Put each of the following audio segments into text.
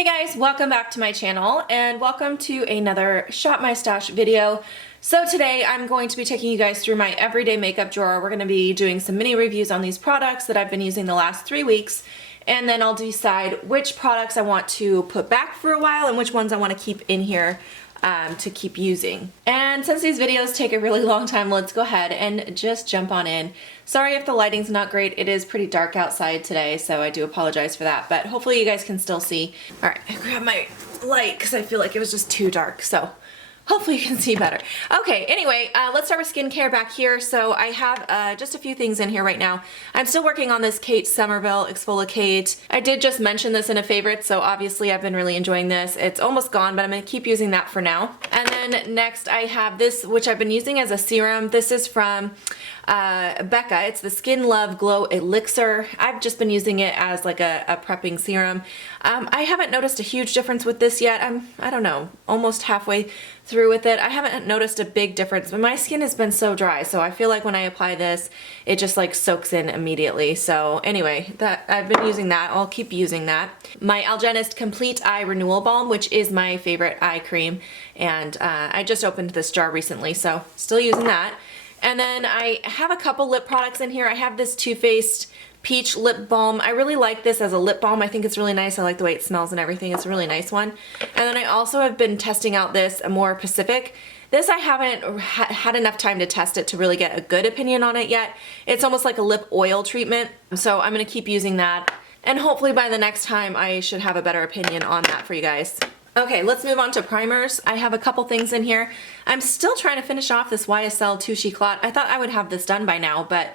Hey guys, welcome back to my channel and welcome to another Shop My Stash video. So today I'm going to be taking you guys through my everyday makeup drawer. We're going to be doing some mini reviews on these products that I've been using the last 3 weeks, and then I'll decide which products I want to put back for a while and which ones I want to keep in here to keep using. And since these videos take a really long time, let's go ahead and just jump on in. Sorry if the lighting's not great. It is pretty dark outside today, so I do apologize for that, but hopefully you guys can still see. All right, I grabbed my light because I feel like it was just too dark, so hopefully you can see better. Okay, anyway, let's start with skincare back here. So I have just a few things in here right now. I'm still working on this Kate Somerville Exfoliate. I did just mention this in a favorite, so obviously I've been really enjoying this. It's almost gone, but I'm gonna keep using that for now. And then next I have this, which I've been using as a serum. This is from Becca. It's the Skin Love Glow Elixir. I've just been using it as like a prepping serum. I haven't noticed a huge difference with this yet. I don't know, almost halfway through with it. I haven't noticed a big difference, but my skin has been so dry, so I feel like when I apply this, it just like soaks in immediately. So anyway, that I've been using that. I'll keep using that. My Algenist Complete Eye Renewal Balm, which is my favorite eye cream, and I just opened this jar recently, so still using that. And then I have a couple lip products in here. I have this Too Faced Peach Lip Balm. I really like this as a lip balm. I think it's really nice. I like the way it smells and everything. It's a really nice one. And then I also have been testing out this More Pacific. This I haven't had enough time to test it to really get a good opinion on it yet. It's almost like a lip oil treatment, so I'm going to keep using that. And hopefully by the next time I should have a better opinion on that for you guys. Okay, let's move on to primers. I have a couple things in here. I'm still trying to finish off this YSL Touche Eclat. I thought I would have this done by now, but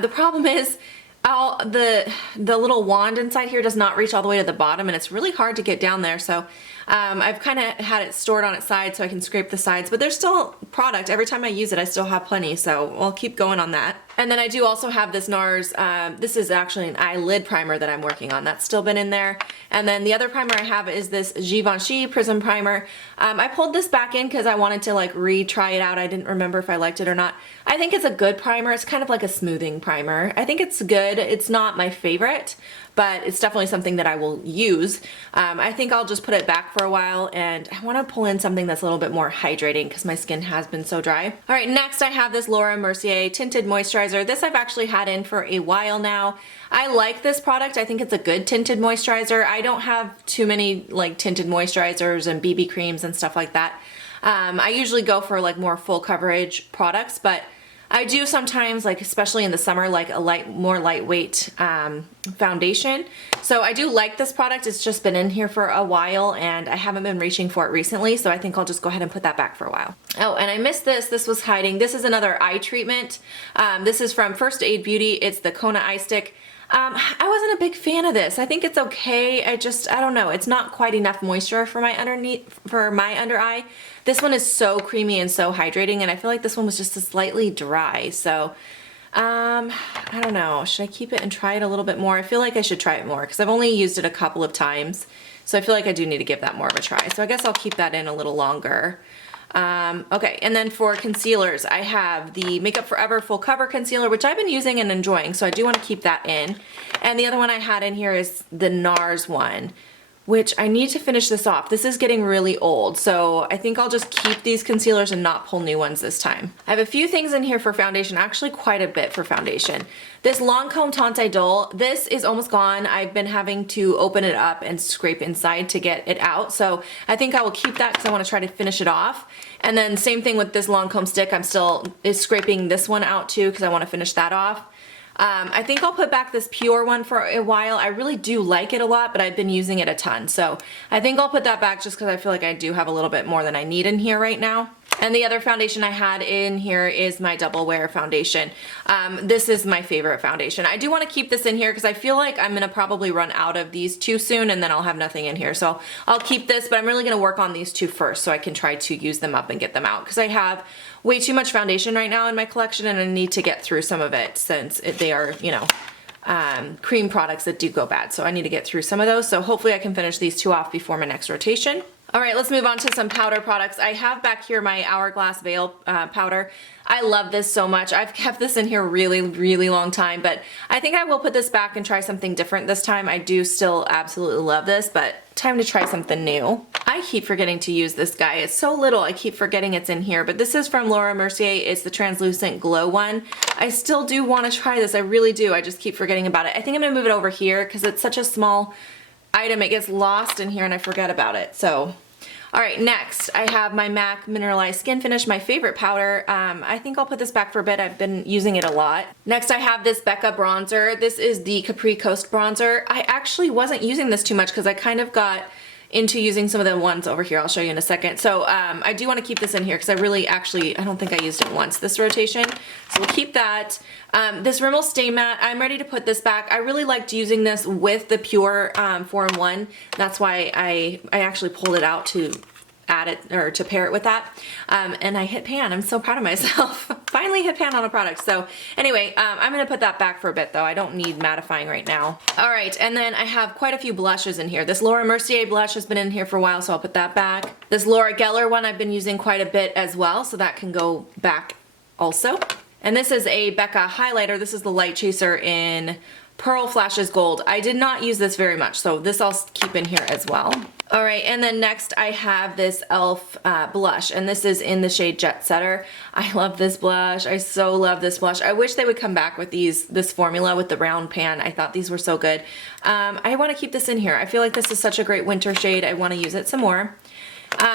the problem is the little wand inside here does not reach all the way to the bottom, and it's really hard to get down there. So I've kind of had it stored on its side so I can scrape the sides, but there's still product. Every time I use it, I still have plenty, so I'll keep going on that. And then I do also have this NARS, this is actually an eyelid primer that I'm working on. That's still been in there. And then the other primer I have is this Givenchy Prism Primer. I pulled this back in because I wanted to like retry it out. I didn't remember if I liked it or not. I think it's a good primer. It's kind of like a smoothing primer. I think it's good. It's not my favorite, but it's definitely something that I will use. I think I'll just put it back for a while, and I want to pull in something that's a little bit more hydrating because my skin has been so dry. All right, next I have this Laura Mercier Tinted Moisturizer. This I've actually had in for a while now. I like this product. I think it's a good tinted moisturizer. I don't have too many like tinted moisturizers and BB creams and stuff like that. I usually go for like more full coverage products, but I do sometimes, like especially in the summer, like a more lightweight foundation. So I do like this product. It's just been in here for a while and I haven't been reaching for it recently, so I think I'll just go ahead and put that back for a while. Oh, and I missed this. This was hiding. This is another eye treatment. This is from First Aid Beauty. It's the Kona Eye Stick. I wasn't a big fan of this. I think it's okay. I don't know. It's not quite enough moisture for my under eye. This one is so creamy and so hydrating, and I feel like this one was just slightly dry. So, I don't know. Should I keep it and try it a little bit more? I feel like I should try it more because I've only used it a couple of times. So I feel like I do need to give that more of a try. So I guess I'll keep that in a little longer. Okay, and then for concealers, I have the Makeup Forever Full Cover Concealer, which I've been using and enjoying, so I do want to keep that in. And the other one I had in here is the NARS one, which I need to finish this off. This is getting really old, so I think I'll just keep these concealers and not pull new ones this time. I have a few things in here for foundation, actually quite a bit for foundation. This Lancome Teinte Dull, this is almost gone. I've been having to open it up and scrape inside to get it out, so I think I will keep that because I want to try to finish it off. And then same thing with this Lancome stick. I'm still scraping this one out too because I want to finish that off. I think I'll put back this Pure one for a while. I really do like it a lot, but I've been using it a ton. So I think I'll put that back just because I feel like I do have a little bit more than I need in here right now. And the other foundation I had in here is my Double Wear foundation. This is my favorite foundation. I do want to keep this in here because I feel like I'm going to probably run out of these too soon and then I'll have nothing in here. So I'll keep this, but I'm really going to work on these two first so I can try to use them up and get them out because I have way too much foundation right now in my collection and I need to get through some of it since they are, you know, cream products that do go bad. So I need to get through some of those. So hopefully I can finish these two off before my next rotation. All right, let's move on to some powder products. I have back here my Hourglass Veil powder. I love this so much. I've kept this in here really, really long time, but I think I will put this back and try something different this time. I do still absolutely love this, but time to try something new. I keep forgetting to use this guy. It's so little, I keep forgetting it's in here, but this is from Laura Mercier. It's the translucent glow one. I still do want to try this. I really do. I just keep forgetting about it. I think I'm gonna move it over here because it's such a small item. It gets lost in here and I forget about it. So, all right, next I have my MAC Mineralized Skin Finish, my favorite powder. I think I'll put this back for a bit. I've been using it a lot. Next I have this Becca bronzer. This is the Capri Coast bronzer. I actually wasn't using this too much because I kind of got into using some of the ones over here. I'll show you in a second. So I do want to keep this in here because I really actually, I don't think I used it once this rotation. So we'll keep that. This Rimmel Stay Matte, I'm ready to put this back. I really liked using this with the Pure 4-in-1. That's why I actually pulled it out to add it or to pair it with that. And I hit pan. I'm so proud of myself. Finally hit pan on a product. So anyway, I'm gonna put that back for a bit though. I don't need mattifying right now. All right, and then I have quite a few blushes in here. This Laura Mercier blush has been in here for a while, so I'll put that back. This Laura Geller one I've been using quite a bit as well, so that can go back also. And this is a Becca highlighter. This is the Light Chaser in Pearl Flashes Gold. I did not use this very much, so this I'll keep in here as well. All right, and then next I have this e.l.f. Blush, and this is in the shade Jet Setter. I love this blush. I so love this blush. I wish they would come back with this formula with the round pan. I thought these were so good. I want to keep this in here. I feel like this is such a great winter shade. I want to use it some more.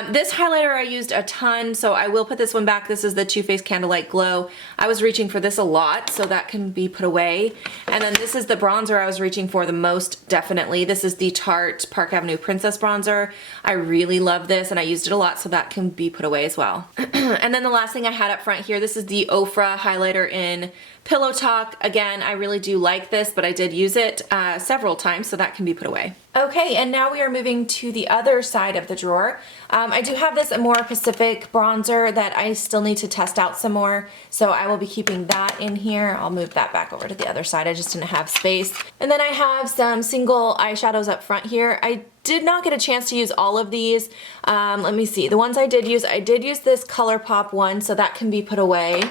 This highlighter I used a ton, so I will put this one back. This is the Too Faced Candlelight Glow. I was reaching for this a lot, so that can be put away. And then this is the bronzer I was reaching for the most, definitely. This is the Tarte Park Avenue Princess Bronzer. I really love this, and I used it a lot, so that can be put away as well. And then the last thing I had up front here, this is the Ofra highlighter in Pillow Talk. Again, I really do like this, but I did use it several times, so that can be put away. Okay, and now we are moving to the other side of the drawer. I do have this Amore Pacific bronzer that I still need to test out some more, so I will be keeping that in here. I'll move that back over to the other side. I just didn't have space. And then I have some single eyeshadows up front here. I did not get a chance to use all of these. Let me see. The ones I did use this ColourPop one, so that can be put away.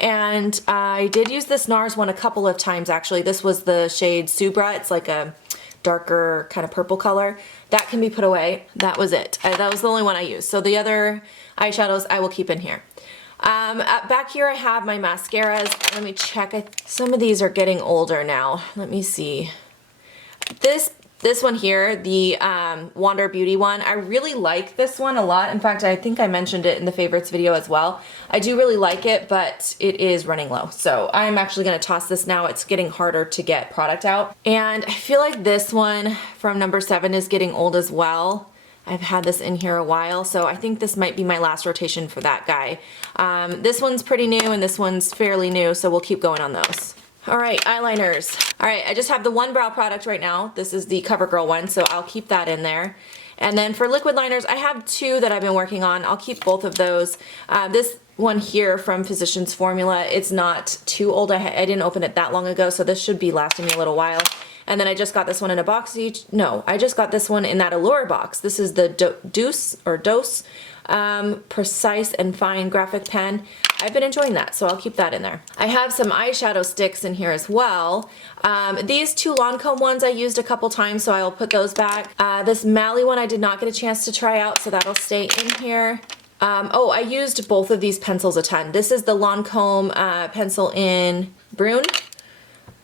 And I did use this NARS one a couple of times actually. This was the shade Subra. It's like a darker kind of purple color. That can be put away. That was it. That was the only one I used. So the other eyeshadows I will keep in here. Back here I have my mascaras. Let me check. Some of these are getting older now. Let me see. This one here, the Wander Beauty one, I really like this one a lot. In fact, I think I mentioned it in the favorites video as well. I do really like it, but it is running low. So I'm actually gonna toss this now. It's getting harder to get product out. And I feel like this one from number 7 is getting old as well. I've had this in here a while, so I think this might be my last rotation for that guy. This one's pretty new and this one's fairly new, so we'll keep going on those. All right, eyeliners. All right, I just have the one brow product right now. This is the CoverGirl one, so I'll keep that in there. And then for liquid liners, I have 2 that I've been working on. I'll keep both of those. This one here from Physicians Formula, it's not too old. I didn't open it that long ago, so this should be lasting me a little while. And then I just got this one in a box each. No, I just got this one in that Allure box. This is the Dose Precise and Fine Graphic Pen. I've been enjoying that, so I'll keep that in there. I have some eyeshadow sticks in here as well. These 2 Lancome ones I used a couple times, so I'll put those back. This Mally one I did not get a chance to try out, so that'll stay in here. Oh, I used both of these pencils a ton. This is the Lancome pencil in Brune.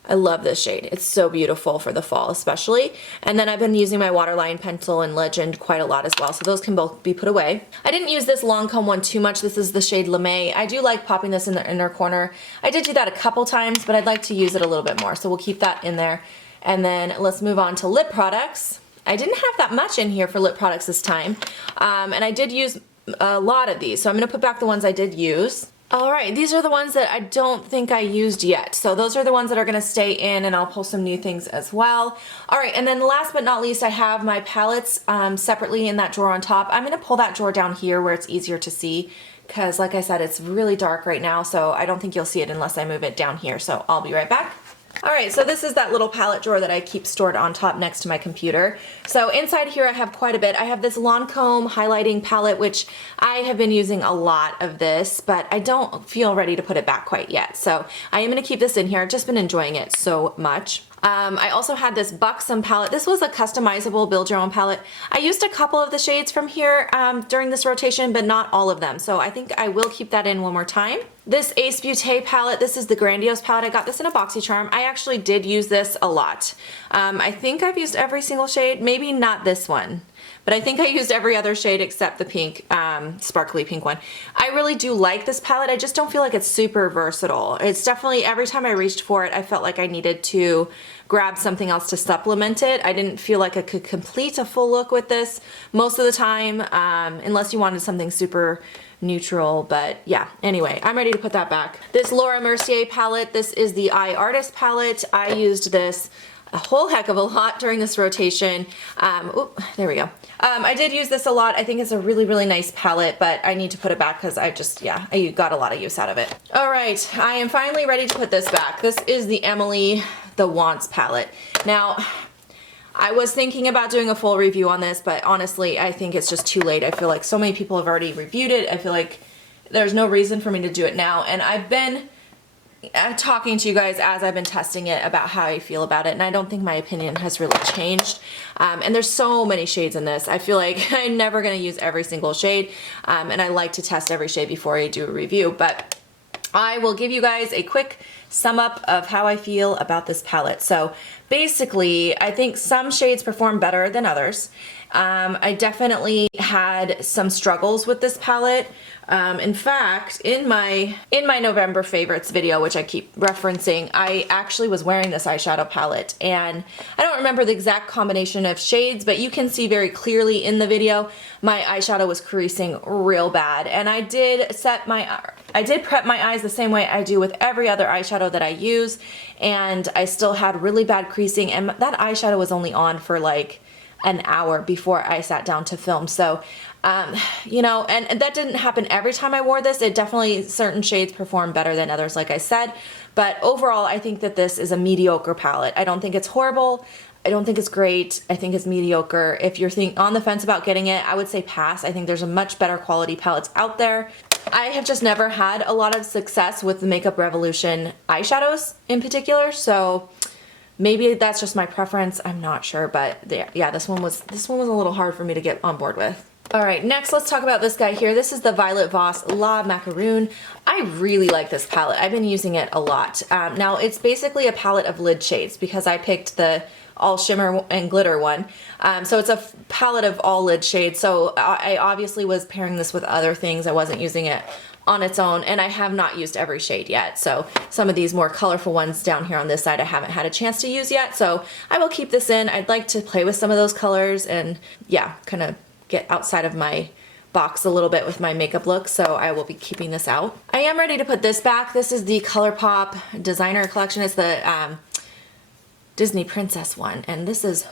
I love this shade. It's so beautiful for the fall especially. And then I've been using my Waterline pencil in Legend quite a lot as well, so those can both be put away. I didn't use this Lancome one too much. This is the shade Lemay. I do like popping this in the inner corner. I did do that a couple times, but I'd like to use it a little bit more, so we'll keep that in there. And then let's move on to lip products. I didn't have that much in here for lip products this time, and I did use a lot of these, so I'm going to put back the ones I did use. Alright, these are the ones that I don't think I used yet. So those are the ones that are going to stay in, and I'll pull some new things as well. Alright, and then last but not least, I have my palettes separately in that drawer on top. I'm going to pull that drawer down here where it's easier to see, because like I said, it's really dark right now, so I don't think you'll see it unless I move it down here. So I'll be right back. All right, so this is that little palette drawer that I keep stored on top next to my computer. So inside here I have quite a bit. I have this Lancome highlighting palette, which I have been using a lot of this, but I don't feel ready to put it back quite yet. So I am gonna keep this in here. I've just been enjoying it so much. I also had this Buxom palette. This was a customizable build your own palette. I used a couple of the shades from here during this rotation, but not all of them. So I think I will keep that in one more time. This Ace Beauté palette, this is the Grandiose palette. I got this in a BoxyCharm. I actually did use this a lot. I think I've used every single shade, maybe not this one, but I think I used every other shade except the pink, sparkly pink one. I really do like this palette. I just don't feel like it's super versatile. It's definitely, every time I reached for it, I felt like I needed to grab something else to supplement it. I didn't feel like I could complete a full look with this most of the time, unless you wanted something super neutral, but yeah, anyway, I'm ready to put that back. This Laura Mercier palette, this is the Eye Artist palette. I used this a whole heck of a lot during this rotation. There we go. I did use this a lot. I think it's a really, really nice palette, but I need to put it back because I got a lot of use out of it. All right, I am finally ready to put this back. This is the Emily the Wants palette. Now, I was thinking about doing a full review on this, but honestly, I think it's just too late. I feel like so many people have already reviewed it. I feel like there's no reason for me to do it now, and I've been talking to you guys as I've been testing it about how I feel about it, and I don't think my opinion has really changed. And there's so many shades in this. I feel like I'm never going to use every single shade, and I like to test every shade before I do a review, but I will give you guys a quick sum up of how I feel about this palette. So basically, I think some shades perform better than others. I definitely had some struggles with this palette. In fact, in my November favorites video, which I keep referencing, I actually was wearing this eyeshadow palette, and I don't remember the exact combination of shades, but you can see very clearly in the video my eyeshadow was creasing real bad, and I did prep my eyes the same way I do with every other eyeshadow that I use, and I still had really bad creasing, and that eyeshadow was only on for like an hour before I sat down to film. So you know, and that didn't happen every time I wore this. It definitely, certain shades perform better than others, like I said, but overall I think that this is a mediocre palette. I don't think it's horrible. I don't think it's great. I think it's mediocre. If you're on the fence about getting it, I would say pass. I think there's a much better quality palettes out there. I have just never had a lot of success with the Makeup Revolution eyeshadows in particular, so maybe that's just my preference. I'm not sure, but yeah, this one was a little hard for me to get on board with. All right, next let's talk about this guy here. This is the Violet Voss La Macaroon. I really like this palette. I've been using it a lot. Now it's basically a palette of lid shades because I picked the all shimmer and glitter one. So it's a palette of all lid shades. So I obviously was pairing this with other things. I wasn't using it on its own, and I have not used every shade yet. So some of these more colorful ones down here on this side I haven't had a chance to use yet. So I will keep this in. I'd like to play with some of those colors and yeah, kind of get outside of my box a little bit with my makeup look, so I will be keeping this out. I am ready to put this back. This is the ColourPop designer collection. It's the Disney Princess one, and this is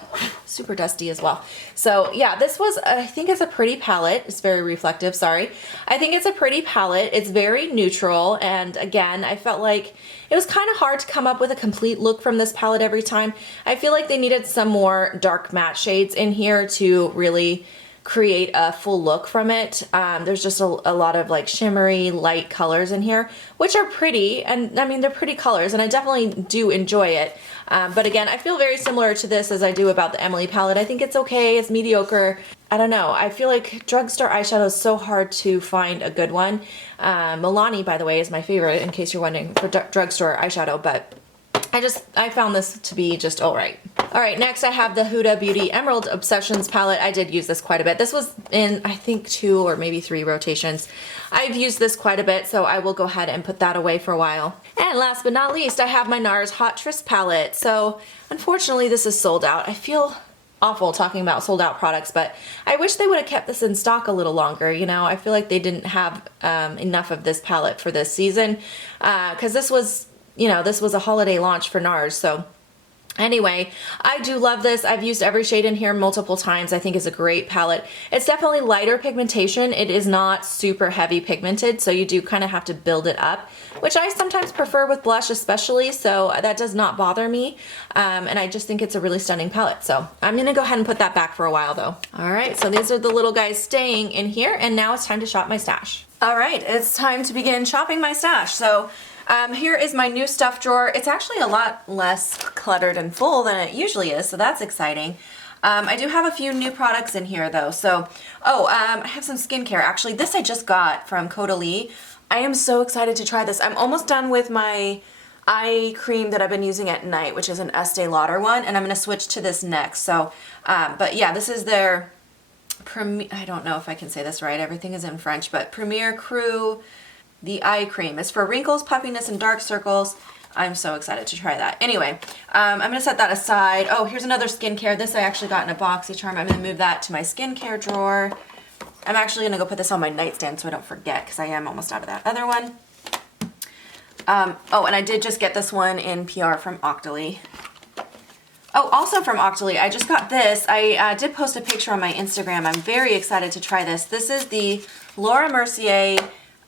super dusty as well. So yeah, this was, I think it's a pretty palette. It's very reflective, sorry. I think it's a pretty palette. It's very neutral, and again, I felt like it was kind of hard to come up with a complete look from this palette every time. I feel like they needed some more dark matte shades in here to really create a full look from it. There's just a lot of like shimmery light colors in here, which are pretty, and I mean they're pretty colors, and I definitely do enjoy it. But again, I feel very similar to this as I do about the Emily palette. I think it's okay, it's mediocre. I don't know, I feel like drugstore eyeshadow is so hard to find a good one. Milani, by the way, is my favorite in case you're wondering for drugstore eyeshadow, but I found this to be just alright. Alright, next I have the Huda Beauty Emerald Obsessions palette. I did use this quite a bit. This was in, I think, 2 or maybe 3 rotations. I've used this quite a bit, so I will go ahead and put that away for a while. And last but not least, I have my NARS Hot Tryst palette. So, unfortunately, this is sold out. I feel awful talking about sold out products, but I wish they would have kept this in stock a little longer. You know, I feel like they didn't have enough of this palette for this season, because this was, you know, this was a holiday launch for NARS, so Anyway, I do love this. I've used every shade in here multiple times. I think it's a great palette. It's definitely lighter pigmentation. It is not super heavy pigmented, so you do kind of have to build it up, which I sometimes prefer with blush especially, so that does not bother me. And I just think it's a really stunning palette. So I'm gonna go ahead and put that back for a while though. All right, so these are the little guys staying in here, and now it's time to shop my stash. All right, it's time to begin shopping my stash. So here is my new stuff drawer. It's actually a lot less cluttered and full than it usually is, so that's exciting. I do have a few new products in here though. So, I have some skincare. Actually, this I just got from Curating. I am so excited to try this. I'm almost done with my eye cream that I've been using at night, which is an Estee Lauder one, and I'm gonna switch to this next. So, but yeah, this is their I don't know if I can say this right. Everything is in French, but Premier Cru. The eye cream is for wrinkles, puffiness, and dark circles. I'm so excited to try that. Anyway, I'm gonna set that aside. Oh, here's another skincare. This I actually got in a BoxyCharm. I'm gonna move that to my skincare drawer. I'm actually gonna go put this on my nightstand so I don't forget, because I am almost out of that other one. Oh, and I did just get this one in PR from Octoly. Oh, also from Octoly, I just got this. I did post a picture on my Instagram. I'm very excited to try this. This is the Laura Mercier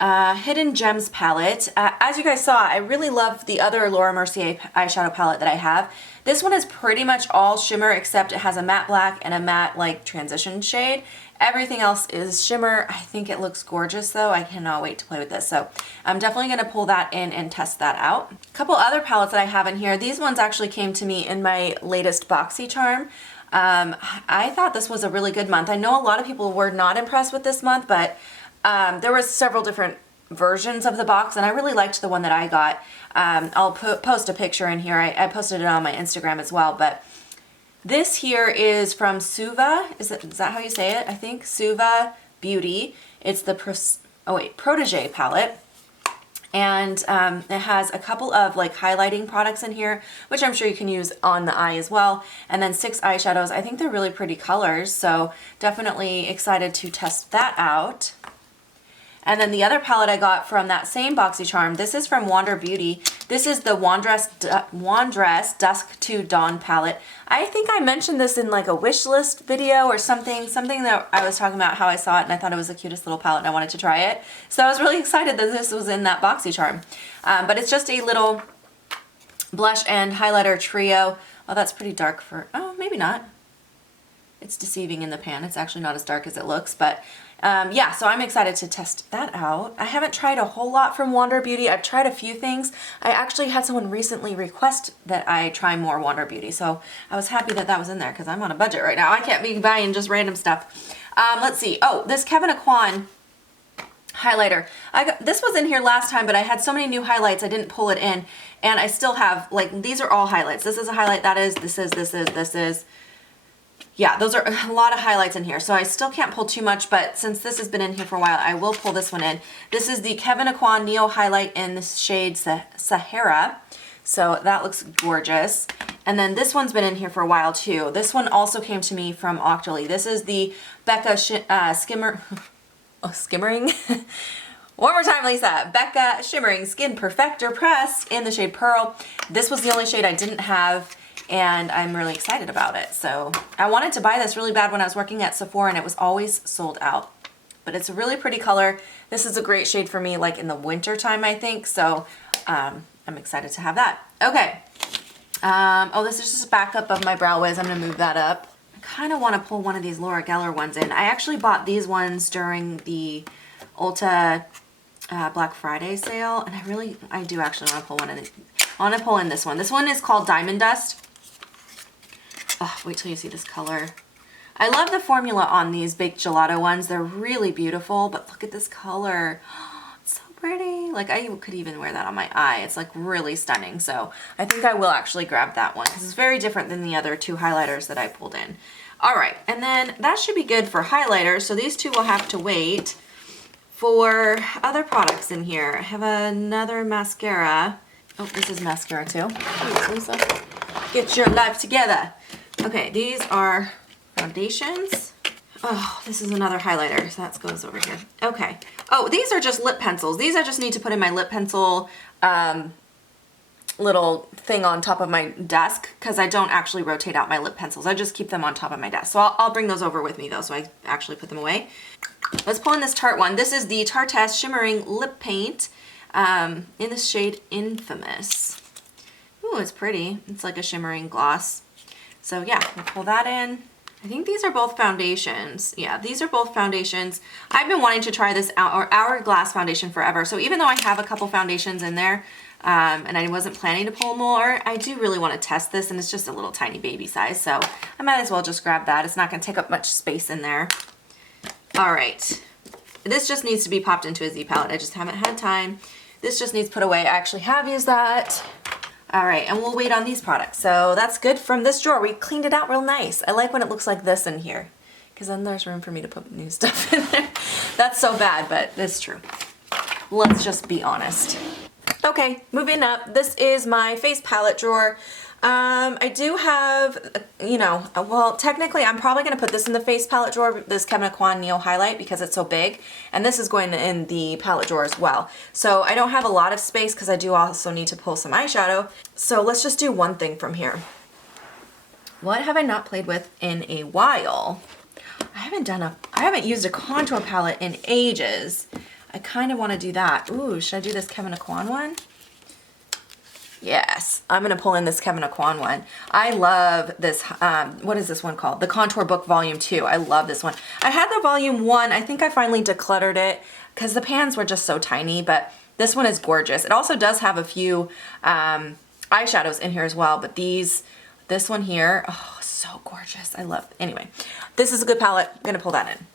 Hidden Gems palette. As you guys saw, I really love the other Laura Mercier eyeshadow palette that I have. This one is pretty much all shimmer, except it has a matte black and a matte like transition shade. Everything else is shimmer. I think it looks gorgeous though. I cannot wait to play with this. So I'm definitely going to pull that in and test that out. A couple other palettes that I have in here. These ones actually came to me in my latest BoxyCharm. I thought this was a really good month. I know a lot of people were not impressed with this month, but there was several different versions of the box, and I really liked the one that I got. I'll post a picture in here. I posted it on my Instagram as well, but this here is from Suva. Is that how you say it? I think Suva Beauty. It's the Protege palette, and it has a couple of like highlighting products in here, which I'm sure you can use on the eye as well, and then 6 eyeshadows. I think they're really pretty colors, so definitely excited to test that out. And then the other palette I got from that same BoxyCharm, this is from Wander Beauty. This is the Wandress Dusk to Dawn palette. I think I mentioned this in like a wish list video or something that I was talking about how I saw it and I thought it was the cutest little palette and I wanted to try it. So I was really excited that this was in that BoxyCharm. But it's just a little blush and highlighter trio. Oh, that's pretty dark for, oh, maybe not. It's deceiving in the pan. It's actually not as dark as it looks, but yeah, so I'm excited to test that out. I haven't tried a whole lot from Wander Beauty. I've tried a few things. I actually had someone recently request that I try more Wander Beauty, so I was happy that that was in there because I'm on a budget right now. I can't be buying just random stuff. Let's see. Oh, this Kevin Aquan highlighter. This was in here last time, but I had so many new highlights I didn't pull it in, and I still have, like, these are all highlights. This is a highlight, that is, this is. Yeah, those are a lot of highlights in here, so I still can't pull too much, but since this has been in here for a while, I will pull this one in. This is the Kevin Aquan Neo Highlight in the shade Sahara, so that looks gorgeous. And then this one's been in here for a while too. This one also came to me from Octoly. This is the Becca Skimmering. One more time, Lisa. Becca Shimmering Skin Perfector Pressed in the shade Pearl. This was the only shade I didn't have, and I'm really excited about it. So I wanted to buy this really bad when I was working at Sephora, and it was always sold out. But it's a really pretty color. This is a great shade for me, like in the winter time, I think. So I'm excited to have that. Okay. Oh, this is just a backup of my Brow Wiz. I'm gonna move that up. I kind of want to pull one of these Laura Geller ones in. I actually bought these ones during the Ulta Black Friday sale, and I do actually want to pull one in. I want to pull in this one. This one is called Diamond Dust. Oh, wait till you see this color. I love the formula on these baked gelato ones. They're really beautiful, but look at this color. Oh, it's so pretty. Like, I could even wear that on my eye. It's like really stunning. So I think I will actually grab that one because it's very different than the other 2 highlighters that I pulled in. All right, and then that should be good for highlighters. So these 2 will have to wait. For other products in here, I have another mascara. Oh, this is mascara too. Please, Lisa, get your life together. Okay, these are foundations. Oh, this is another highlighter, so that goes over here. Okay. Oh, these are just lip pencils. These I just need to put in my lip pencil little thing on top of my desk because I don't actually rotate out my lip pencils. I just keep them on top of my desk. So I'll bring those over with me though, so I actually put them away. Let's pull in this Tarte one. This is the Tarte Shimmering Lip Paint in the shade Infamous. Ooh, it's pretty. It's like a shimmering gloss. So yeah, we'll pull that in. I think these are both foundations. Yeah, these are both foundations. I've been wanting to try this Hourglass foundation forever. So even though I have a couple foundations in there, and I wasn't planning to pull more, I do really want to test this, and it's just a little tiny baby size, so I might as well just grab that. It's not going to take up much space in there. All right, this just needs to be popped into a Z palette. I just haven't had time. This just needs put away. I actually have used that. All right, and we'll wait on these products. So that's good from this drawer. We cleaned it out real nice. I like when it looks like this in here, because then there's room for me to put new stuff in there. That's so bad, but it's true. Let's just be honest. Okay, moving up. This is my face palette drawer. I do have, you know, well, technically I'm probably going to put this in the face palette drawer, this Kevyn Aucoin Neo Highlight, because it's so big, and this is going in the palette drawer as well. So I don't have a lot of space because I do also need to pull some eyeshadow. So let's just do one thing from here. What have I not played with in a while? I haven't used a contour palette in ages. I kind of want to do that. Ooh, should I do this Kevyn Aucoin one? Yes, I'm going to pull in this Kevyn Aucoin one. I love this, what is this one called? The Contour Book Volume 2. I love this one. I had the Volume 1. I think I finally decluttered it because the pans were just so tiny, but this one is gorgeous. It also does have a few eyeshadows in here as well, but this one here, oh, so gorgeous. I love it. Anyway, this is a good palette. I'm going to pull that in.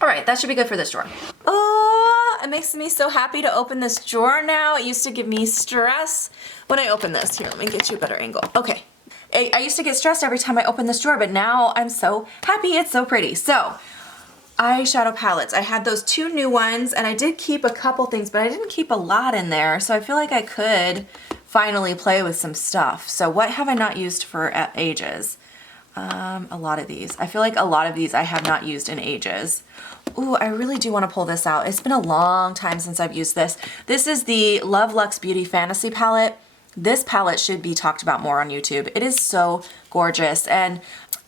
All right, that should be good for this drawer. Oh, it makes me so happy to open this drawer now. It used to give me stress when I open this. Here, let me get you a better angle. Okay. I used to get stressed every time I open this drawer, but now I'm so happy. It's so pretty. So, eyeshadow palettes. I had those 2 new ones, and I did keep a couple things, but I didn't keep a lot in there, so I feel like I could finally play with some stuff. So what have I not used for ages? A lot of these. I feel like a lot of these I have not used in ages. Ooh, I really do want to pull this out. It's been a long time since I've used this. This is the Love Luxe Beauty Fantasy palette. This palette should be talked about more on YouTube. It is so gorgeous, and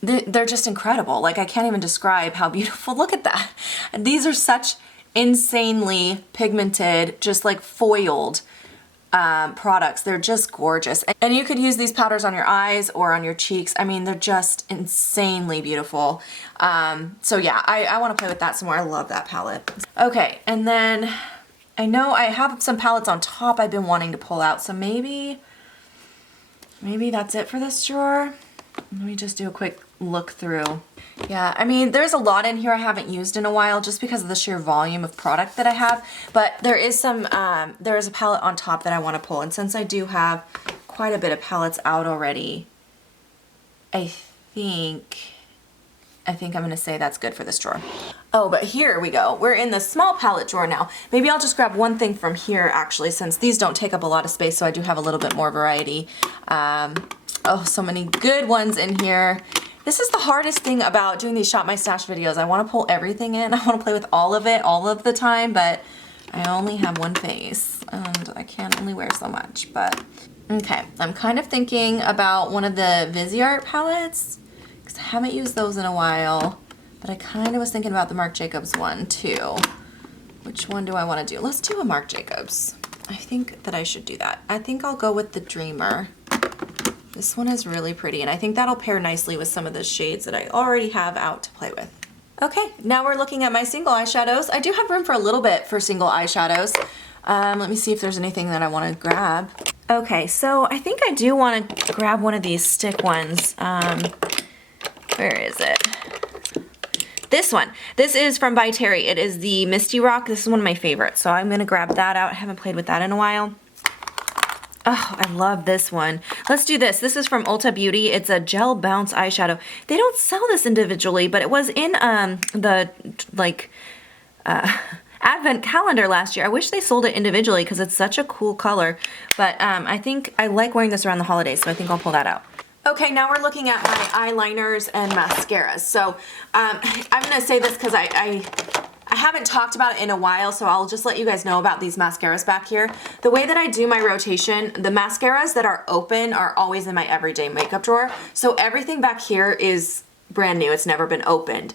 they're just incredible. Like, I can't even describe how beautiful. Look at that. And these are such insanely pigmented, just like foiled products. They're just gorgeous. And you could use these powders on your eyes or on your cheeks. I mean, they're just insanely beautiful. So yeah, I want to play with that some more. I love that palette. Okay, and then I know I have some palettes on top I've been wanting to pull out, so maybe that's it for this drawer. Let me just do a quick look through. Yeah, I mean, there's a lot in here I haven't used in a while just because of the sheer volume of product that I have, but there is there is a palette on top that I want to pull, and since I do have quite a bit of palettes out already, I think I'm going to say that's good for this drawer. Oh, but here we go. We're in the small palette drawer now. Maybe I'll just grab one thing from here, actually, since these don't take up a lot of space, so I do have a little bit more variety. Oh, so many good ones in here. This is the hardest thing about doing these Shop My Stash videos. I want to pull everything in. I want to play with all of it all of the time, but I only have one face, and I can only wear so much. But okay, I'm kind of thinking about one of the Viseart palettes, because I haven't used those in a while, but I kind of was thinking about the Marc Jacobs one too. Which one do I want to do? Let's do a Marc Jacobs. I think that I should do that. I think I'll go with the Dreamer. This one is really pretty, and I think that'll pair nicely with some of the shades that I already have out to play with. Okay, now we're looking at my single eyeshadows. I do have room for a little bit for single eyeshadows. Let me see if there's anything that I want to grab. Okay, so I think I do want to grab one of these stick ones. Where is it? This one. This is from By Terry. It is the Misty Rock. This is one of my favorites, so I'm going to grab that out. I haven't played with that in a while. Oh, I love this one. Let's do this. This is from Ulta Beauty. It's a gel bounce eyeshadow. They don't sell this individually, but it was in the advent calendar last year. I wish they sold it individually because it's such a cool color. But I think I like wearing this around the holidays, so I think I'll pull that out. Okay, now we're looking at my eyeliners and mascaras. So I'm going to say this because I I haven't talked about it in a while, so I'll just let you guys know about these mascaras back here. The way that I do my rotation, the mascaras that are open are always in my everyday makeup drawer. So everything back here is brand new. It's never been opened.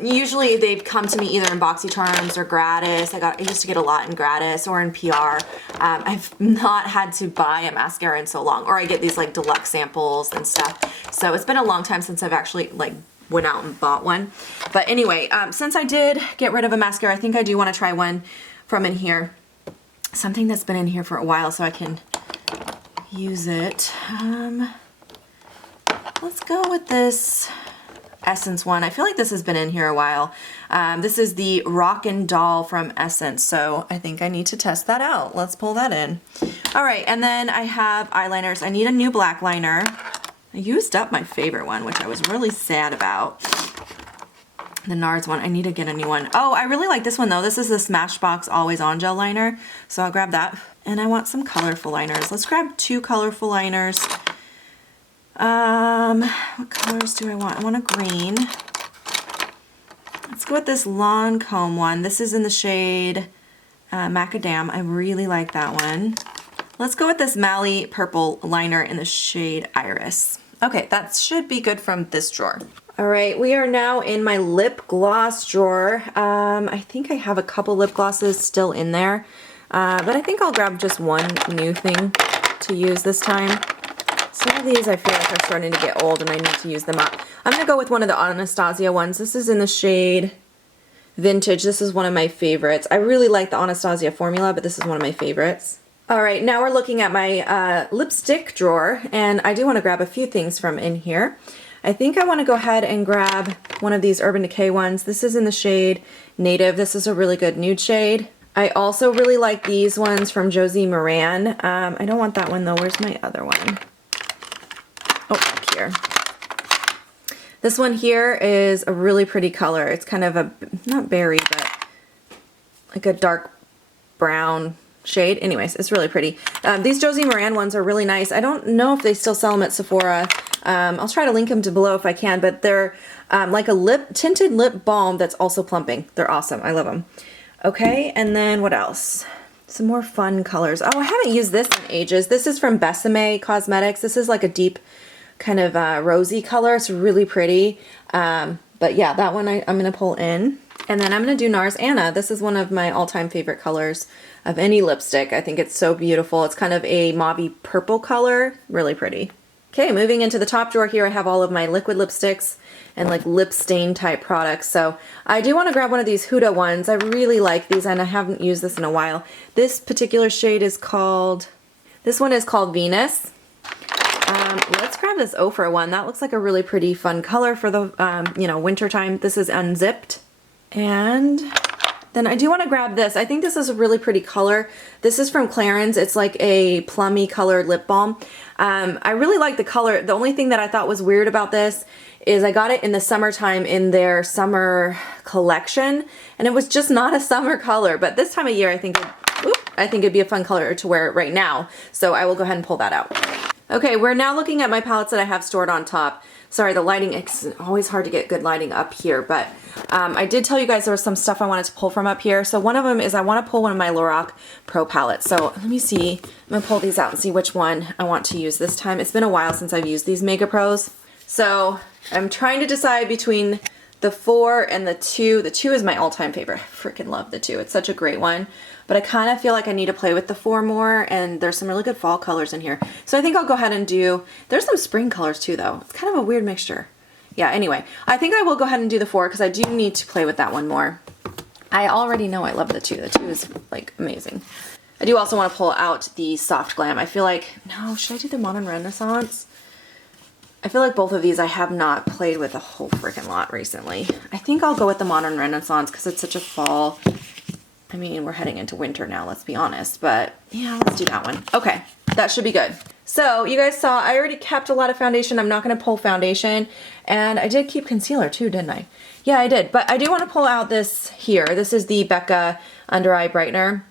Usually they've come to me either in BoxyCharms or gratis. I used to get a lot in gratis or in PR. I've not had to buy a mascara in so long, or I get these like deluxe samples and stuff. So it's been a long time since I've actually like went out and bought one. But anyway, since I did get rid of a mascara, I think I do want to try one from in here. Something that's been in here for a while so I can use it. Let's go with this Essence one. I feel like this has been in here a while. This is the Rockin' Doll from Essence, so I think I need to test that out. Let's pull that in. All right, and then I have eyeliners. I need a new black liner. I used up my favorite one, which I was really sad about. The NARS one. I need to get a new one. Oh, I really like this one though. This is the Smashbox Always On Gel Liner, so I'll grab that. And I want some colorful liners. Let's grab 2 colorful liners. What colors do I want? I want a green. Let's go with this Lancome one. This is in the shade Macadam. I really like that one. Let's go with this Mally purple liner in the shade Iris. Okay, that should be good from this drawer. All right, we are now in my lip gloss drawer. I think I have a couple lip glosses still in there, but I think I'll grab just one new thing to use this time. Some of these I feel like are starting to get old and I need to use them up. I'm gonna go with one of the Anastasia ones. This is in the shade Vintage. This is one of my favorites. I really like the Anastasia formula, but this is one of my favorites. All right, now we're looking at my lipstick drawer, and I do want to grab a few things from in here. I think I want to go ahead and grab one of these Urban Decay ones. This is in the shade Native. This is a really good nude shade. I also really like these ones from Josie Moran. I don't want that one though. Where's my other one? Oh, back here. This one here is a really pretty color. It's kind of a, not berry, but like a dark brown shade. Anyways, it's really pretty. These Josie Moran ones are really nice. I don't know if they still sell them at Sephora. I'll try to link them to below if I can, but they're like a tinted lip balm that's also plumping. They're awesome. I love them. Okay, and then what else? Some more fun colors. Oh, I haven't used this in ages. This is from Besame Cosmetics. This is like a deep kind of rosy color. It's really pretty. But yeah, that one I'm going to pull in. And then I'm going to do NARS Anna. This is one of my all-time favorite colors of any lipstick. I think it's so beautiful. It's kind of a mauvey purple color. Really pretty. Okay, moving into the top drawer here, I have all of my liquid lipsticks and like lip stain type products. So I do want to grab one of these Huda ones. I really like these and I haven't used this in a while. This particular shade is called, this one is called Venus. Let's grab this Ofra one. That looks like a really pretty fun color for the, you know, winter time. This is unzipped. And then I do want to grab this. I think this is a really pretty color. This is from Clarins. It's like a plummy colored lip balm. I really like the color. The only thing that I thought was weird about this is I got it in the summertime in their summer collection, and it was just not a summer color. But this time of year, I think it'd be a fun color to wear right now. So I will go ahead and pull that out. Okay, we're now looking at my palettes that I have stored on top. Sorry, the lighting, it's always hard to get good lighting up here, but I did tell you guys there was some stuff I wanted to pull from up here. So one of them is I want to pull one of my Lorac Pro palettes. So let me see. I'm going to pull these out and see which one I want to use this time. It's been a while since I've used these Mega Pros. So I'm trying to decide between the 4 and the 2. The 2 is my all-time favorite. I freaking love the 2. It's such a great one. But I kind of feel like I need to play with the 4 more, and there's some really good fall colors in here. So I think I'll go ahead and do, there's some spring colors too though. It's kind of a weird mixture. Yeah, anyway, I think I will go ahead and do the 4 because I do need to play with that one more. I already know I love the 2. The 2 is like amazing. I do also want to pull out the Soft Glam. I feel like, no, should I do the Modern Renaissance? I feel like both of these I have not played with a whole freaking lot recently. I think I'll go with the Modern Renaissance because it's such a fall. I mean, we're heading into winter now, let's be honest, but yeah, let's do that one. Okay, that should be good. So you guys saw I already kept a lot of foundation. I'm not going to pull foundation, and I did keep concealer too, didn't I? Yeah, I did, but I do want to pull out this here. This is the Becca Under Eye Brightener.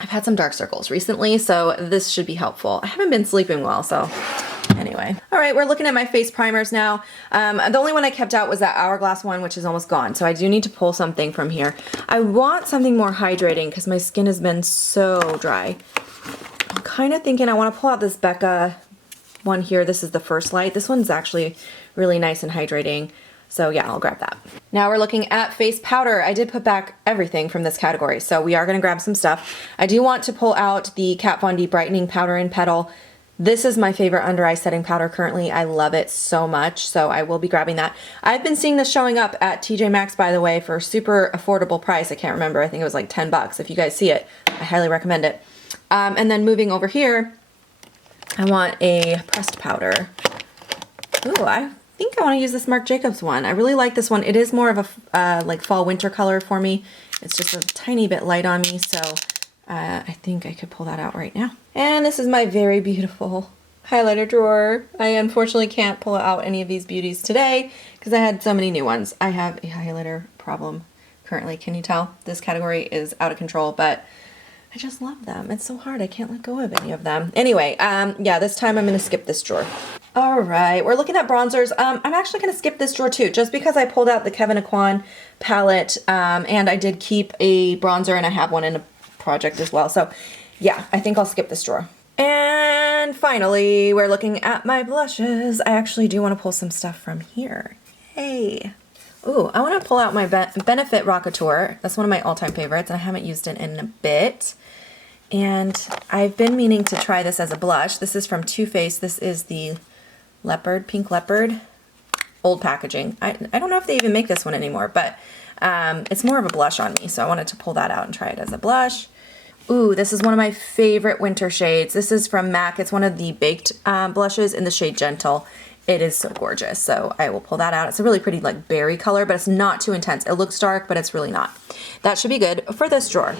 I've had some dark circles recently, so this should be helpful. I haven't been sleeping well, so I Anyway. All right, we're looking at my face primers now. The only one I kept out was that Hourglass one, which is almost gone. So I do need to pull something from here. I want something more hydrating because my skin has been so dry. I'm kind of thinking I want to pull out this Becca one here. This is the First Light. This one's actually really nice and hydrating. So yeah, I'll grab that. Now we're looking at face powder. I did put back everything from this category, so we are gonna grab some stuff. I do want to pull out the Kat Von D Brightening Powder in Petal. This is my favorite under eye setting powder currently. I love it so much, so I will be grabbing that. I've been seeing this showing up at TJ Maxx, by the way, for a super affordable price. I can't remember, I think it was like 10 bucks. If you guys see it, I highly recommend it. And then moving over here, I want a pressed powder. Ooh, I think I want to use this Marc Jacobs one. I really like this one. It is more of a like fall winter color for me. It's just a tiny bit light on me, so I think I could pull that out right now. And this is my very beautiful highlighter drawer. I unfortunately can't pull out any of these beauties today because I had so many new ones. I have a highlighter problem currently. Can you tell? This category is out of control, but I just love them. It's so hard. I can't let go of any of them. Anyway, yeah, this time I'm going to skip this drawer. All right, we're looking at bronzers. I'm actually going to skip this drawer too, just because I pulled out the Kevyn Aucoin palette, and I did keep a bronzer, and I have one in a project as well. So yeah, I think I'll skip this drawer. And finally, we're looking at my blushes. I actually do want to pull some stuff from here. Yay. Ooh, I want to pull out my Benefit Rockateur. That's one of my all-time favorites, and I haven't used it in a bit. And I've been meaning to try this as a blush. This is from Too Faced. This is the Leopard, Pink Leopard, old packaging. I don't know if they even make this one anymore, but it's more of a blush on me, so I wanted to pull that out and try it as a blush. Ooh, this is one of my favorite winter shades. This is from MAC. It's one of the baked blushes in the shade Gentle. It is so gorgeous, so I will pull that out. It's a really pretty like berry color, but it's not too intense. It looks dark, but it's really not. That should be good for this drawer.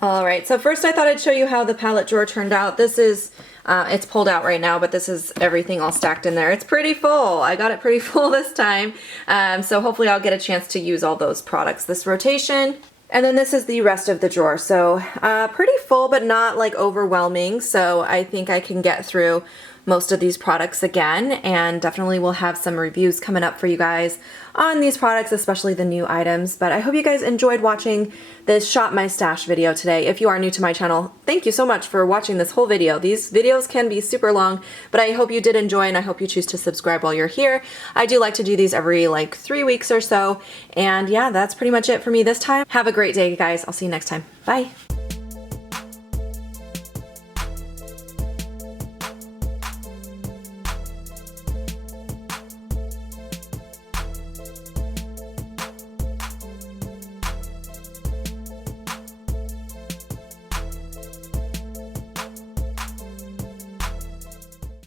All right, so first I thought I'd show you how the palette drawer turned out. This is, it's pulled out right now, but this is everything all stacked in there. It's pretty full. I got it pretty full this time. So hopefully I'll get a chance to use all those products this rotation. And then this is the rest of the drawer. So pretty full, but not like overwhelming. So I think I can get through most of these products again, and definitely will have some reviews coming up for you guys on these products, especially the new items. But I hope you guys enjoyed watching this Shop My Stash video today. If you are new to my channel, thank you so much for watching this whole video. These videos can be super long, but I hope you did enjoy, and I hope you choose to subscribe while you're here. I do like to do these every like 3 weeks or so. And yeah, that's pretty much it for me this time. Have a great day, guys. I'll see you next time. Bye.